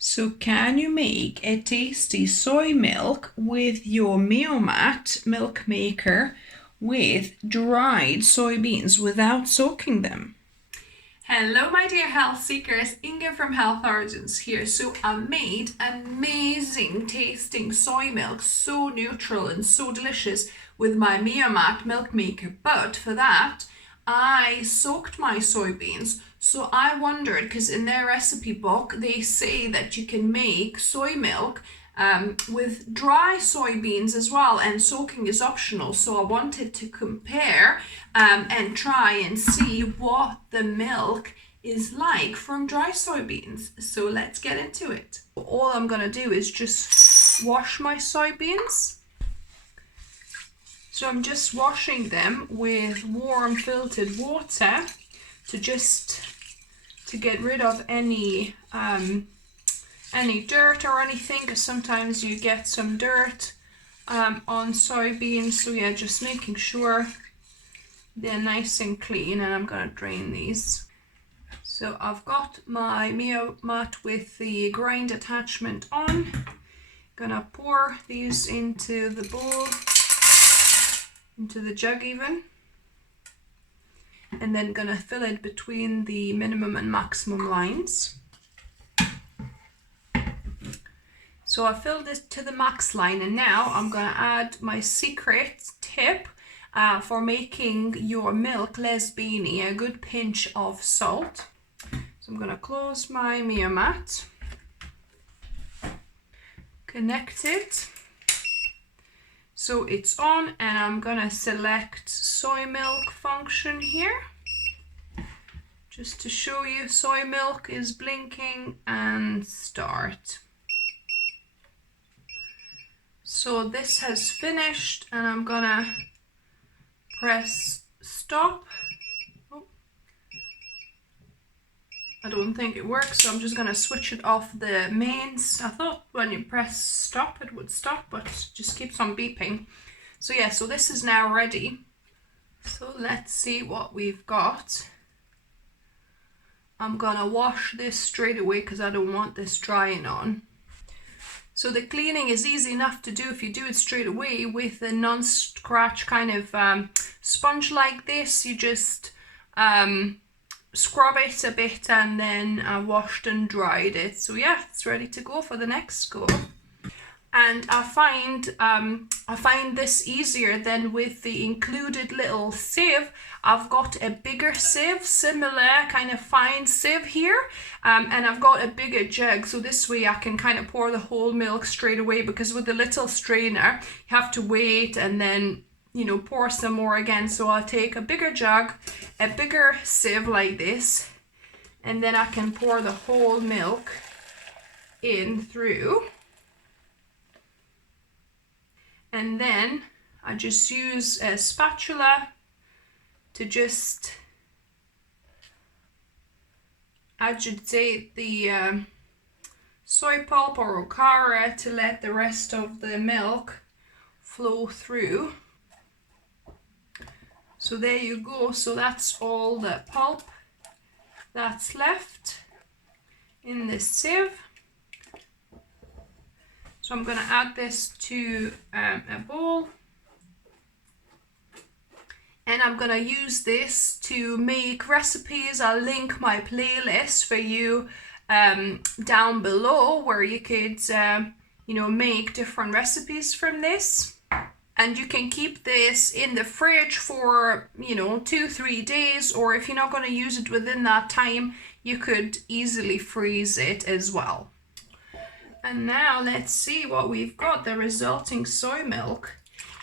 So can you make a tasty soy milk with your MioMat milk maker with dried soybeans without soaking them? Hello my dear health seekers, Inga from Health Origins here. So I made amazing tasting soy milk, so neutral and so delicious with my MioMat milk maker. But for that, I soaked my soybeans. So I wondered, because in their recipe book, they say that you can make soy milk with dry soybeans as well, and soaking is optional. So I wanted to compare and try and see what the milk is like from dry soybeans. So let's get into it. All I'm gonna do is just wash my soybeans. So I'm just washing them with warm filtered water to get rid of any dirt or anything, because sometimes you get some dirt on soybeans. So yeah, just making sure they're nice and clean, and I'm gonna drain these. So I've got my MioMat with the grind attachment on. Gonna pour these into the bowl, into the jug even, and then gonna fill it between the minimum and maximum lines. So I filled it to the max line, and now I'm gonna add my secret tip for making your milk less beany, a good pinch of salt. So I'm gonna close my MioMat, connect it, so it's on, and I'm gonna select soy milk function here, just to show you soy milk is blinking, and start. So this has finished, and I'm gonna press stop. Oh, I don't think it works, so I'm just gonna switch it off the mains. I thought when you press stop it would stop, but it just keeps on beeping. So yeah, so this is now ready. So let's see what we've got. I'm gonna wash this straight away because I don't want this drying on. So the cleaning is easy enough to do if you do it straight away with a non-scratch kind of sponge like this. You just scrub it a bit, and then washed and dried it. So yeah, it's ready to go for the next go. And I find this easier than with the included little sieve. I've got a bigger sieve, similar kind of fine sieve here, and I've got a bigger jug, so this way I can kind of pour the whole milk straight away, because with the little strainer you have to wait and then, you know, pour some more again. So I'll take a bigger jug, a bigger sieve like this, and then I can pour the whole milk in through. And then I just use a spatula to just agitate the soy pulp or okara to let the rest of the milk flow through. So there you go. So that's all the pulp that's left in this sieve. So I'm going to add this to a bowl, and I'm going to use this to make recipes. I'll link my playlist for you down below, where you could make different recipes from this. And you can keep this in the fridge for 2-3 days, or if you're not going to use it within that time, you could easily freeze it as well. And now let's see what we've got, the resulting soy milk.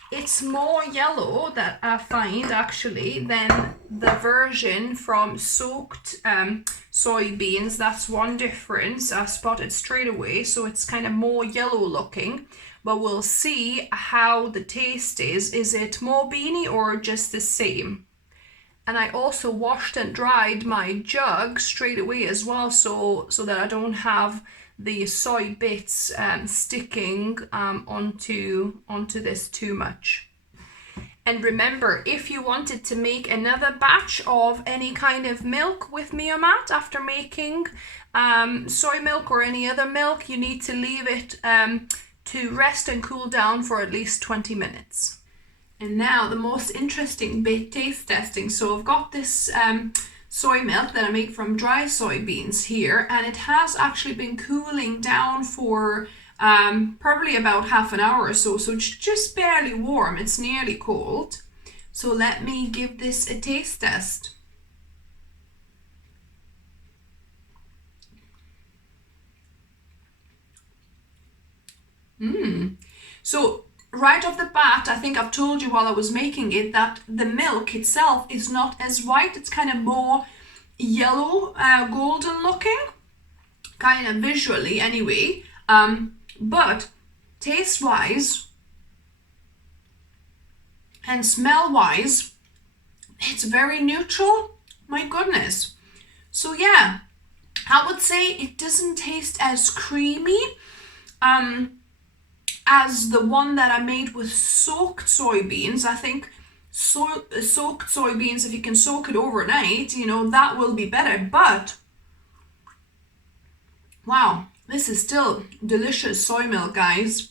It's more yellow, that I find actually, than the version from soaked soybeans. That's one difference I spotted straight away. So it's kind of more yellow looking, but we'll see how the taste is. Is it more beany or just the same? And I also washed and dried my jug straight away as well, so that I don't have the soy bits sticking onto this too much. And remember, if you wanted to make another batch of any kind of milk with MioMat after making soy milk or any other milk, you need to leave it to rest and cool down for at least 20 minutes. And now the most interesting bit, taste testing. So I've got this soy milk that I make from dry soybeans here, and it has actually been cooling down for probably about half an hour or so, so it's just barely warm, it's nearly cold. So let me give this a taste test. So right off the bat, I think I've told you while I was making it that the milk itself is not as white, it's kind of more yellow, golden looking, kind of visually anyway. But taste-wise and smell-wise, it's very neutral. My goodness. So yeah, I would say it doesn't taste as creamy as the one that I made with soaked soybeans. I think soaked soybeans, if you can soak it overnight, you know, that will be better. But wow, this is still delicious soy milk, guys.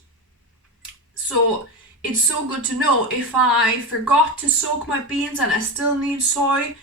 So it's so good to know if I forgot to soak my beans and I still need soy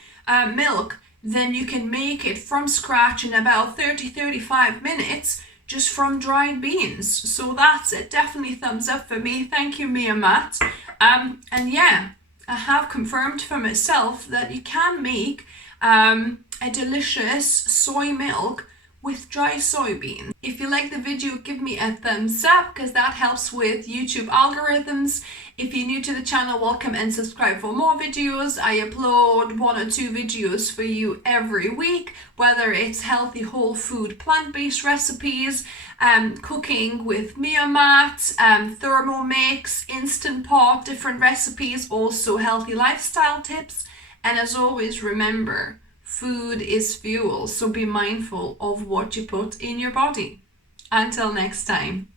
milk, then you can make it from scratch in about 30-35 minutes just from dried beans. So that's it, definitely thumbs up for me. Thank you, MioMat. And yeah, I have confirmed for myself that you can make a delicious soy milk with dry soybeans. If you like the video, give me a thumbs up because that helps with YouTube algorithms. If you're new to the channel, welcome and subscribe for more videos. I upload 1 or 2 videos for you every week, whether it's healthy whole food plant-based recipes, cooking with MioMat, Thermomix, Instant Pot, different recipes, also healthy lifestyle tips. And as always, remember, food is fuel, so be mindful of what you put in your body. Until next time.